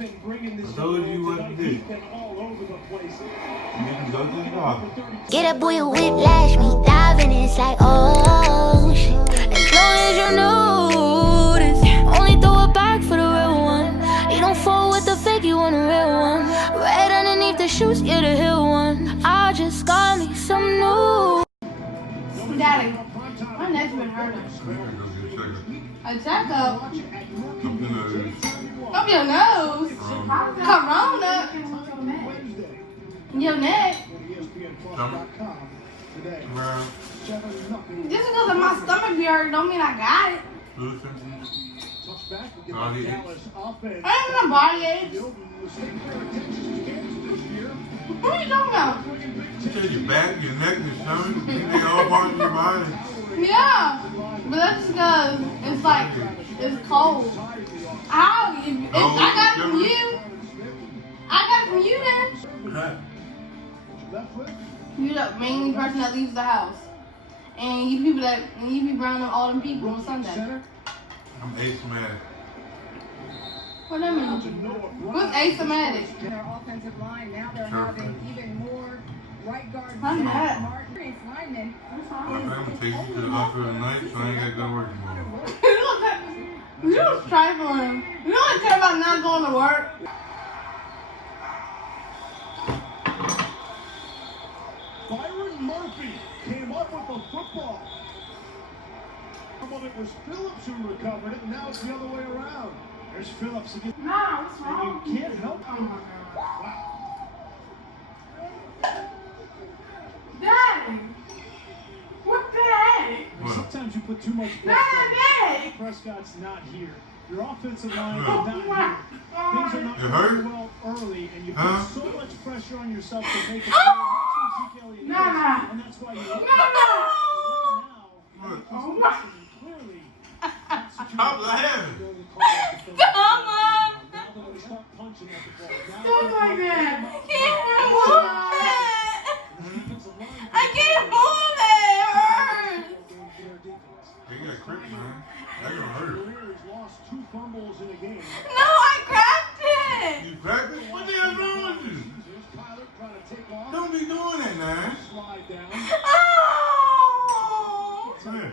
told you what to do. You can go to the doctor. Get a boy a whiplash, me diving, it's like, oh shit. As long as you notice, only throw it back for the real one. You don't fall with the fake, you want a real one. Right underneath the shoes, you're the hill one. I just got me some new. Daddy, my neck's been hurting. A checkup? Up your nose? Corona? Your neck? Just because of my stomach be hurting don't mean I got it. I ain't got body aches. What are you talking about? You said your back, your neck, your stomach, they all parts of your body. Yeah, but that's because it's like, it's cold. How? I got it from you. I got it from you then. You're the mainly person that leaves the house. And you be around all them people on Sunday. I'm asthmatic. What that mean? What's asthmatic? Their offensive line, now they're having even more right guard. I'm mad. Linemen. I'm going to take you to the hospital tonight, so I ain't got to go to work tomorrow. You was trifling. You don't care about not going to work. Byron Murphy came up with the football. Well, it was Phillips who recovered it, and now it's the other way around. There's Phillips again. No, what's wrong? And you can't help Oh my God. Wow. Daddy! What the heck? Sometimes you put too much Daddy! Prescott's not here. Your offensive line is not here. Things are not You hurt? going well early, and you put so much pressure on yourself to make it play. Nah. And that's why you No! Oh my. Clearly, Stop laughing. Come on! Don't like that. I can't move it. I can't move it. It hurts. They got crick, man. That gonna hurt. Lost 2 fumbles in a game. No, I cracked it. You cracked it? What the hell's wrong with you? Don't be doing that, man. Slide down. Oh! Come here.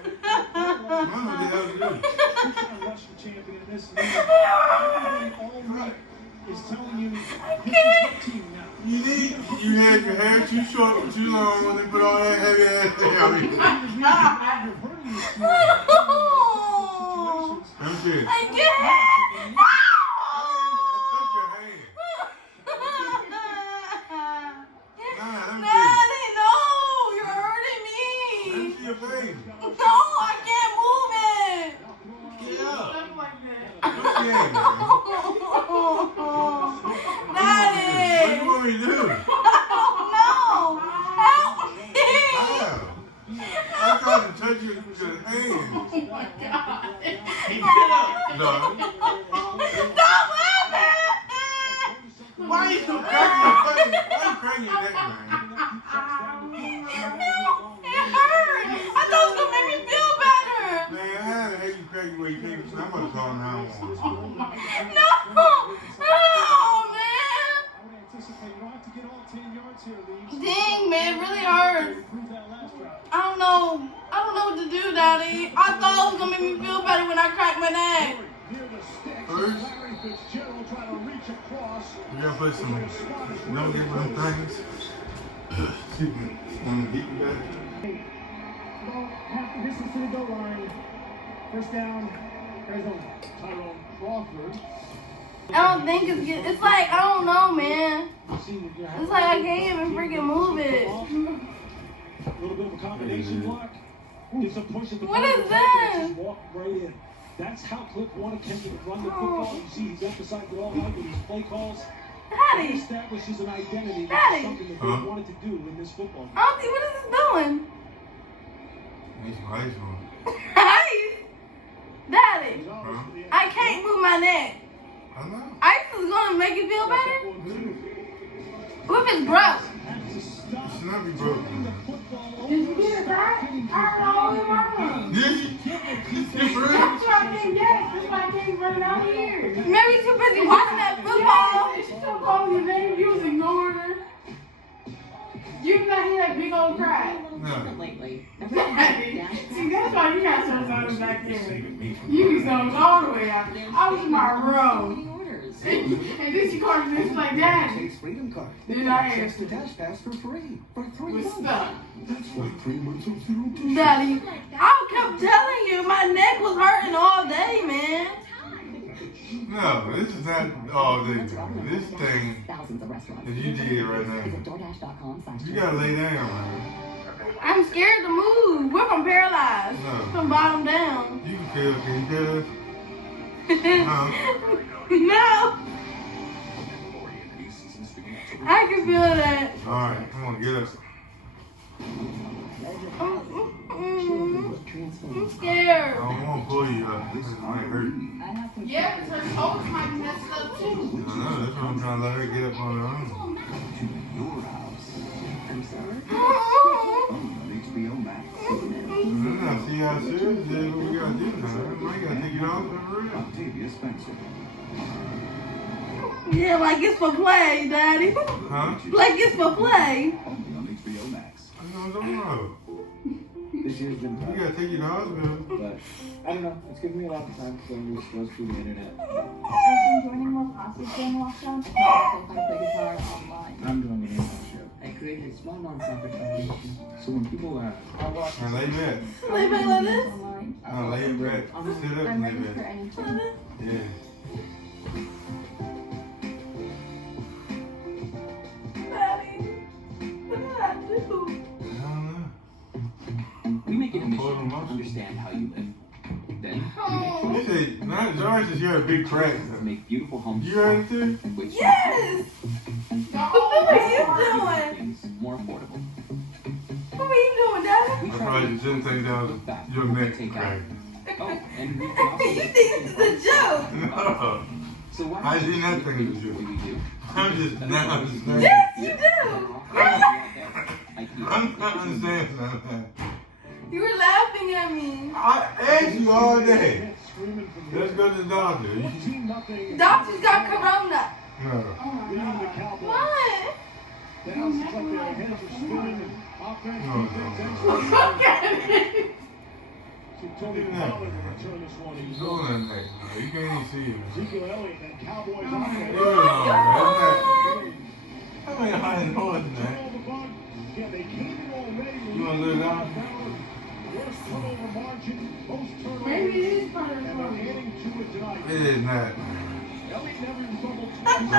I don't know what the hell to do. Russian champion in this league. Everybody all week is telling you this is your team now. You had your hair too short or too long when they put all that heavy ass thing on you. You're hurting this team. Let me see it. I can't. I touched your hand. Nah, let me see it. Daddy, no, you're hurting me. Let me see your face. No, I can't move it. Get up. Stuff like that. What's your hand, man? Daddy. What do you want me to do? No, help me. How? I tried to touch your hand. Oh my God. No. Stop laughing. Why are you so cracking your face? Why are you cracking your neck, man? It hurt. I thought it was going to make me feel better. Man, I had to have you crack your way you came. I'm going to call 911. No. Oh, man. I would anticipate you don't have to get all 10 yards here, Lee. Dang, man, it really hurts. Prove that last round. I don't know what to do, Daddy. I thought it was going to make me feel better when I cracked my neck. Near the sticks, First, Larry Fitzgerald trying to reach across. we got to put some, you know, get them things. Excuse me. Want to get you back? About half the distance to the goal line. First down, Arizona. Tyrone Crawford. I don't think it's like, I don't know, man. It's like I can't even freaking move it. A little bit of a combination block. Gets a push at the What back is of the that? Just walk right in. That's how Cliff wanted Kendrick to run the football. You see, he's emphasized it all night with his play calls. It Daddy, establishes an identity. Daddy. That's something that they wanted to do in this football game. I don't think, what is this doing? Need some ice on. Ice? Daddy, I can't move my neck. I know. Ice is going to make it feel better? What if it's broke? It should not be broken. Did you get it back? I hurt all in my room. Did you? You for real? That's why I came back. That's why I came running out here. Maybe too busy watching that football. She still calling your name. You was ignoring her. You did not hear that big old cry. No. Lately. See, that's why you got some zones back there. You was zones all the way out. I was in my room. And then she called me and she's like, Daddy. Chase Freedom Card. Then I Access asked the Dash Pass for free for 3 was months. stuck. That's like 3 months of zero tuition. Daddy, I kept telling you my neck was hurting all day, man. No, this is not all day. This thing Thousands of restaurants. that you did right now, Visit DoorDash.com/. you gotta lay down, man. I'm scared to move. We're from paralyzed. No. From bottom down. You can feel it. No. No. I can feel that. Alright, come on, get up. I'm scared. I don't want to pull you up. This might hurt. Yeah, because her shoulders might be messed up too. I know, that's why I'm trying to let her get up on her own. Your house. I'm sorry. Oh, On HBO Max. Now, see how serious it is, what we gotta do now. I gotta take it off for real. Octavia Spencer. yeah, like it's for play, Daddy. Huh? Like it's for play. Only on HBO Max. I don't know. This year's been You tough, gotta take it to the hospital. but I don't know. It's given me a lot of time to learn new skills through the internet. Are you joining more classes during lockdown? I play guitar online. I'm doing an in-house show. I created a small non-profit foundation. So when people ask, Now lay back. Lay back like this. Online. No, lay it back. Sit up I'm and ready lay for back. anything. Yeah. Daddy, what did I do? I don't know. We make it a Pull mission them to up. understand how you live. Then Oh. You say, not George is you're a big crack. we make beautiful homes. You heard it too? Which Yes! What are you doing? things more affordable. What are you doing, Daddy? We I probably shouldn't think that was your next crack. Oh, and we can also You think this is a joke? No. So why I did not think it was you. what we do? I'm just not understanding. Yes, you do. I'm not understanding that. You were laughing at me. I asked you all day. Screaming from Let's go to the doctor. 14-0. Doctor's got corona. No. Leading the Cowboys. What? The house is like their heads are spinning and offense, No, defense, and Look at it. See Tony Pollard will return this one. He's doing that next. You can't even see him. Ezekiel Elliott and Cowboys Leave it offense. alone, man. How many high and north, man? Yeah, they came in already. You wanna live down? Worst turnover margin, most turnovers. Maybe it is part of And the they're problem. adding to it tonight. It is not, man. Elliott never even fumbled twice.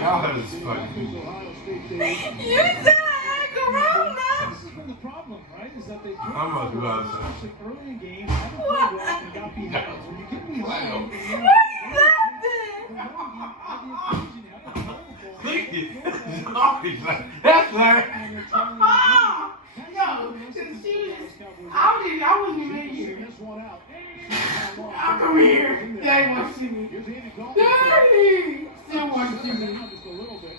Y'all is The funny. Ohio State days. You said I had corona. This has been the problem, right? Is that they I'm about to go outside. especially early in games, haven't played well and got behind. When you get behind, Why are you laughing? That's like. Mom! Yo, she I wasn't even here. I'll come here. Daddy wants to see me. Daddy! Still wants to see me.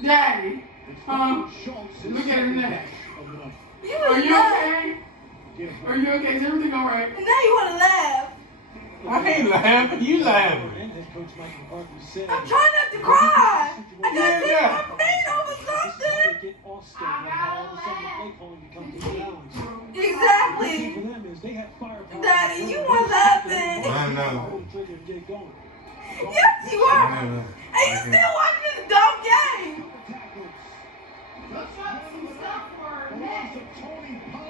Daddy! Look at her neck. Are you okay? Are you okay? Is everything alright? Now you want to laugh. I ain't laughing. You laughing. I'm trying not to cry. I got to take my pain over something. Exactly. Daddy, you were laughing. I know. Yes, you were. I know. And you still watching this dumb game.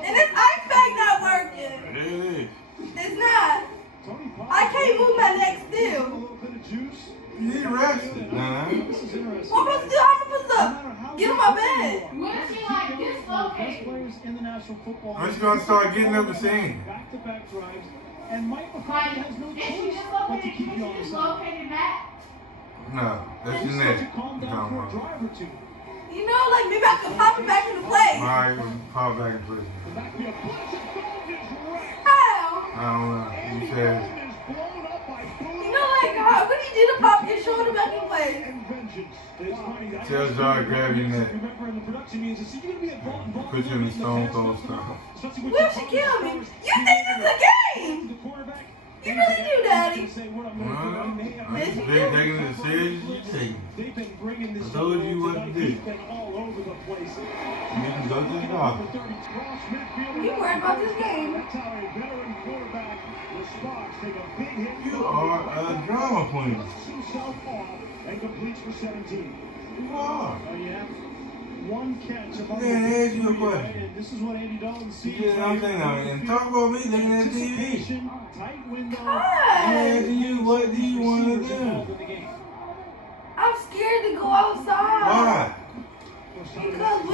And this ice pack not working. It is. It's not. I can't move my neck still. You need rested, man. What am I still? I'm supposed to get on my bed. What if she like dislocated? When you gonna start getting up and singing? Back-to-back drives, and Mike Like, McCarthy has no is she choice but to dislocated? keep Is you on she the side. dislocated back? No, that's your Start neck. to calm You down talking for a about? drive or two. You know, like maybe I could pop it back into place. Alright, pop back in prison. The backfield blitz and Bone is wrecked. How? I don't know. You said. Bone is blown up by Boone. You know, like, how, what did you do to pop your shoulder back in place? And Van Tell Jar grab your neck. Remember in the production meetings, it's going to be involved. Put you in the Stone Cold style. Will she kill me? You think this is a game? You really do, Daddy. Well, I'm taking it serious. You take it. I told you what to do. You can go to the doctor. You worried about this game? You are a drama queen. And completes for 17. You are. Oh, yeah. One catch above Yeah, ask you a question. This is what Andy Dalton sees. Yeah, I'm saying now, and talk about me looking at TV. Tight window. I'm asking you, what do you want to do? I'm scared to go outside. Why? Because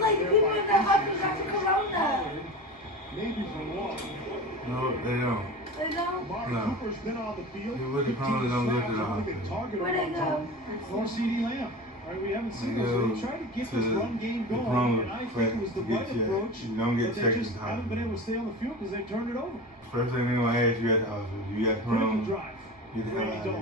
like people in the hospital got the corona. Maybe for a walk. No, they don't. They don't? No. Cooper's been on the field. You with the Coronas don't go to the hospital. Where they go? Or CD Lamb. Right, we haven't seen this. They tried to get this run game going, and I think it was the right approach. You don't get But they checked just in haven't been time. able to stay on the field because they turned it over. First thing they're gonna ask you at the hospital, you got Critical Corona, drive. get the hell out of here.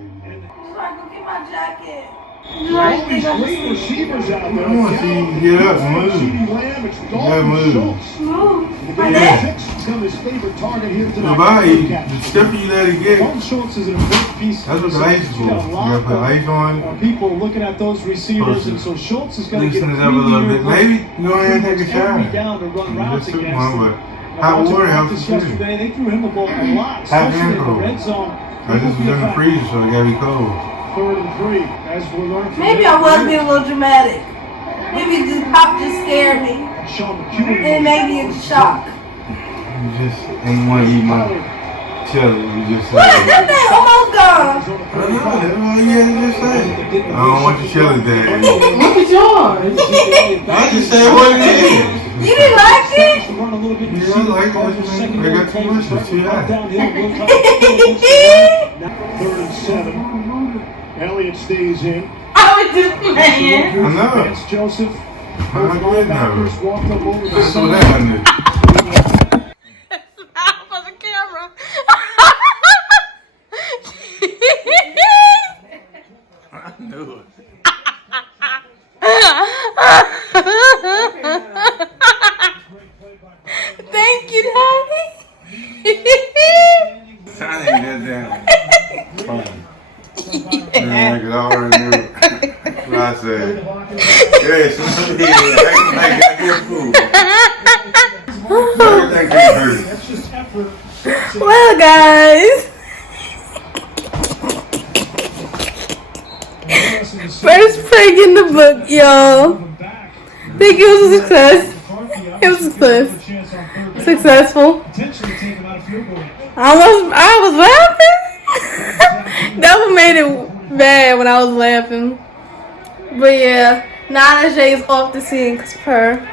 So I go get my jacket. All these great receivers out there. Come on, see, get up and move. CeeDee Lamb, it's Yeah, Dalton move. Schultz. Move. The My big neck. six has become his favorite target here tonight. Nobody, the stuff you let it get, Dalton Schultz is an important piece. that's what the ice is for. You gotta put ice on, People looking at those receivers, and so Schultz is going to get loosen it up a little bit. Maybe go ahead and take a shower. every down to run routes Just took against. one, but Now, hot watching water practice helps too. yesterday, they threw him the ball a lot, especially in the cold. red zone. I just was in the freezer, so it gotta be cold. 3rd and 3, as we learned from Maybe I was being a little dramatic. Maybe just pop just scared me. Sean McEwen. And it made me in shock. You just ain't want to eat my chili. You just What? said, That thing almost gone. I know, that's all you had to just say. I don't want your chili, Daddy. Look at yours. I just say what it is. You didn't like it? Run a little bit Yeah, I like it. They got too much. It's too hot. 3rd and 7. Elliott stays in. I was just playing. I know. Vance Joseph. I did know. Linebackers walked up over the That's what center. happened. Smile for the camera. I knew it. Thank you, Daddy. I ain't that damn funny. Yeah, 'cause I already knew what I said. Yeah, somebody like got good food. Everything can hurt. That's just effort. Well, guys, first prank in the book, y'all. Think it was a success. It was a success. Successful. I was laughing. That one made it bad when I was laughing. But yeah, Nana J is off the scene because per.